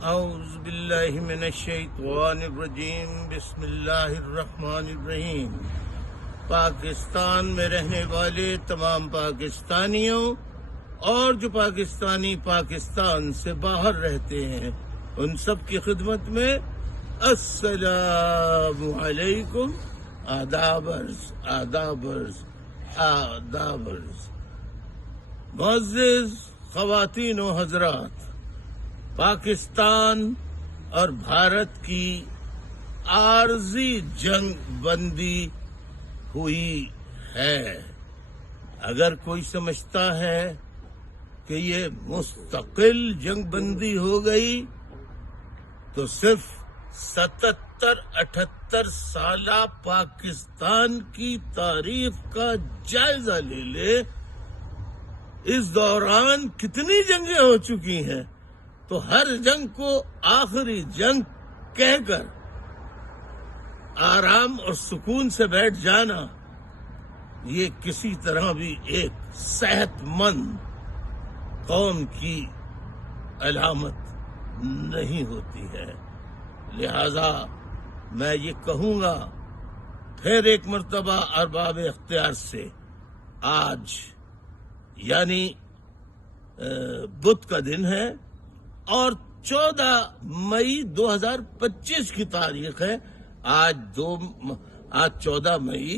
اعوذ باللہ من الشیطان الرجیم بسم اللہ الرحمن الرحیم۔ پاکستان میں رہنے والے تمام پاکستانیوں اور جو پاکستانی پاکستان سے باہر رہتے ہیں ان سب کی خدمت میں السلام علیکم۔ آدابرز معزز خواتین و حضرات، پاکستان اور بھارت کی عارضی جنگ بندی ہوئی ہے۔ اگر کوئی سمجھتا ہے کہ یہ مستقل جنگ بندی ہو گئی تو صرف 77-78 سالہ پاکستان کی تاریخ کا جائزہ لے لے۔ اس دوران کتنی جنگیں ہو چکی ہیں، تو ہر جنگ کو آخری جنگ کہہ کر آرام اور سکون سے بیٹھ جانا، یہ کسی طرح بھی ایک صحت مند قوم کی علامت نہیں ہوتی ہے۔ لہذا میں یہ کہوں گا پھر ایک مرتبہ ارباب اختیار سے، آج یعنی بدھ کا دن ہے اور 14 مئی 2025 کی تاریخ ہے۔ آج 14 مئی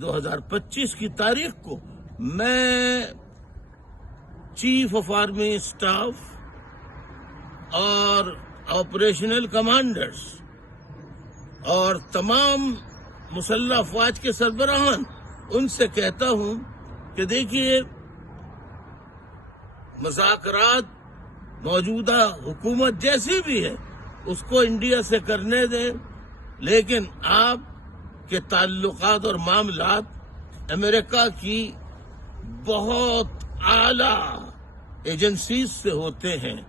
2025 کی تاریخ کو میں چیف آف آرمی اسٹاف اور آپریشنل کمانڈرز اور تمام مسلح افواج کے سربراہان ان سے کہتا ہوں کہ دیکھیے، مذاکرات موجودہ حکومت جیسی بھی ہے اس کو انڈیا سے کرنے دیں، لیکن آپ کے تعلقات اور معاملات امریکہ کی بہت اعلیٰ ایجنسیز سے ہوتے ہیں۔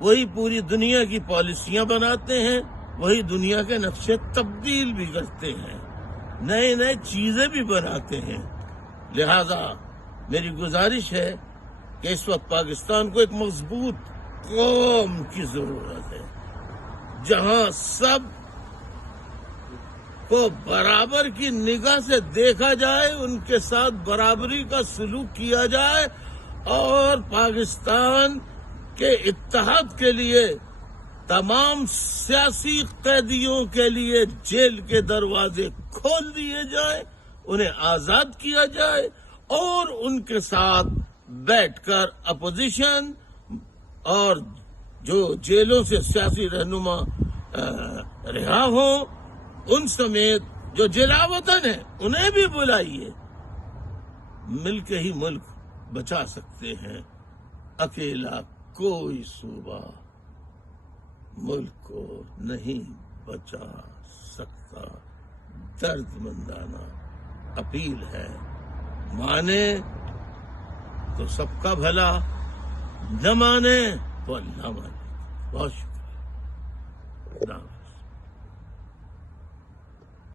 وہی پوری دنیا کی پالیسیاں بناتے ہیں، وہی دنیا کے نقشے تبدیل بھی کرتے ہیں، نئے چیزیں بھی بناتے ہیں۔ لہذا میری گزارش ہے کہ اس وقت پاکستان کو ایک مضبوط قوم کی ضرورت ہے، جہاں سب کو برابر کی نگاہ سے دیکھا جائے، ان کے ساتھ برابری کا سلوک کیا جائے اور پاکستان کے اتحاد کے لیے تمام سیاسی قیدیوں کے لیے جیل کے دروازے کھول دیے جائیں، انہیں آزاد کیا جائے اور ان کے ساتھ بیٹھ کر اپوزیشن اور جو جیلوں سے سیاسی رہنما رہا ہوں، ان سمیت جو جلا وطن ہیں انہیں بھی بلائیے۔ مل کے ہی ملک بچا سکتے ہیں، اکیلا کوئی صوبہ ملک کو نہیں بچا سکتا۔ درد مندانہ اپیل ہے، مانے تو سب کا بھلا، نہ مانے تو اللہ مانے۔ بہت شکریہ۔